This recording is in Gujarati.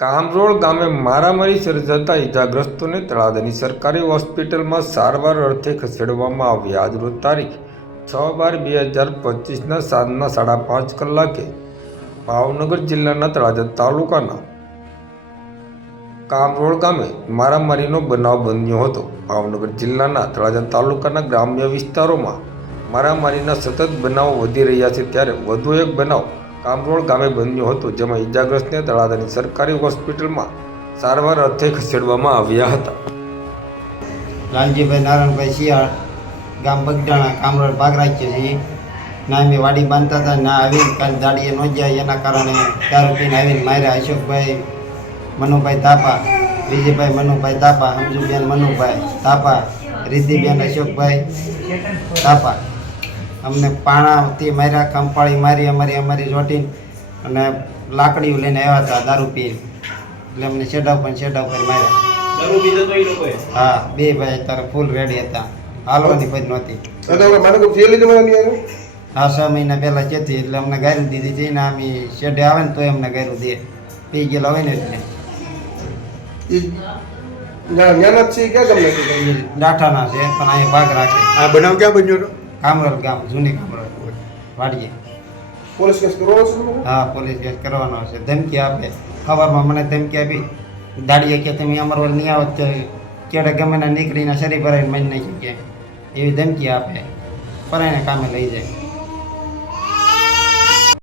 કામરોળ ગામે મારામારી સર્જાતા ઇજાગ્રસ્તોને તળાદની સરકારી હોસ્પિટલમાં સારવાર અર્થે ખસેડવામાં આવ્યા આજરોજ તારીખ છ બાર બે હજાર પચીસના સાંજના સાડા પાંચ કલાકે ભાવનગર જિલ્લાના તળાજા તાલુકાના કામરોળ ગામે મારામારીનો બનાવ બન્યો હતો. ભાવનગર જિલ્લાના તળાજા તાલુકાના ગ્રામ્ય વિસ્તારોમાં મારામારીના સતત બનાવો વધી રહ્યા છે. ત્યારે વધુ એક બનાવ કામરોળ ગામે બન્યો હતો, જેમાં ઈજાગ્રસ્તને તળાદાની સરકારી હોસ્પિટલમાં સારવાર અર્થે ખસેડવામાં આવ્યા હતા. લાલજીભાઈ નારાયણભાઈ શિયાળ, ગામ બગડાણા કામરોળ ભાગ રાખ્યો છે. ના અમે વાડી બાંધતા હતા, ના આવીને કાલે દાડીએ ન જાય, એના કારણે દારૂ પીને આવીને માર્યા અશોકભાઈ, મનુભાઈ તાપા વિજયભાઈ મનુભાઈ તાપા સમજુબેન મનુભાઈ તાપા રિદ્ધિબેન અશોકભાઈ તાપા અમને પાણાથી માર્યા કંપાળી મારી અમારી અમારી ચોટી અને લાકડીઓ લઈને આવ્યા હતા દારૂ પી. એટલે અમને શેડા પણ શેડા ઉપર માર્યા. દારૂ પીધો તો એ લોકોએ? હા બે ભાઈ તારે ફૂલ રેડી હતા. હાલવાની પછી નહોતી. હા છ મહિના પહેલાં જતી એટલે અમને ગાયરું દીધી જઈને અમે શેડે આવે ને તોય અમને ગાયરું દે. પી ગયેલા હોય ને એટલે. ડાઠાના છે પણ અહીંયા ભાગ રાખે. આ બનાવ ક્યાં બન્યો હતો? કામરલ ગામ જૂની કામરલ વાડીએ. પોલીસ કેસ કરવાનો છે હા પોલીસ કેસ કરવાનો છે. ધમકી આપે. ખબરમાં મને ધમકી આપી. દાડીએ કે તમે અમારા નહીં આવો તો કેડે ગમે નીકળીને શરીર ભરાઈને મન નહીં શકીએ એવી ધમકી આપે. પરાયને કામે લઈ જાય.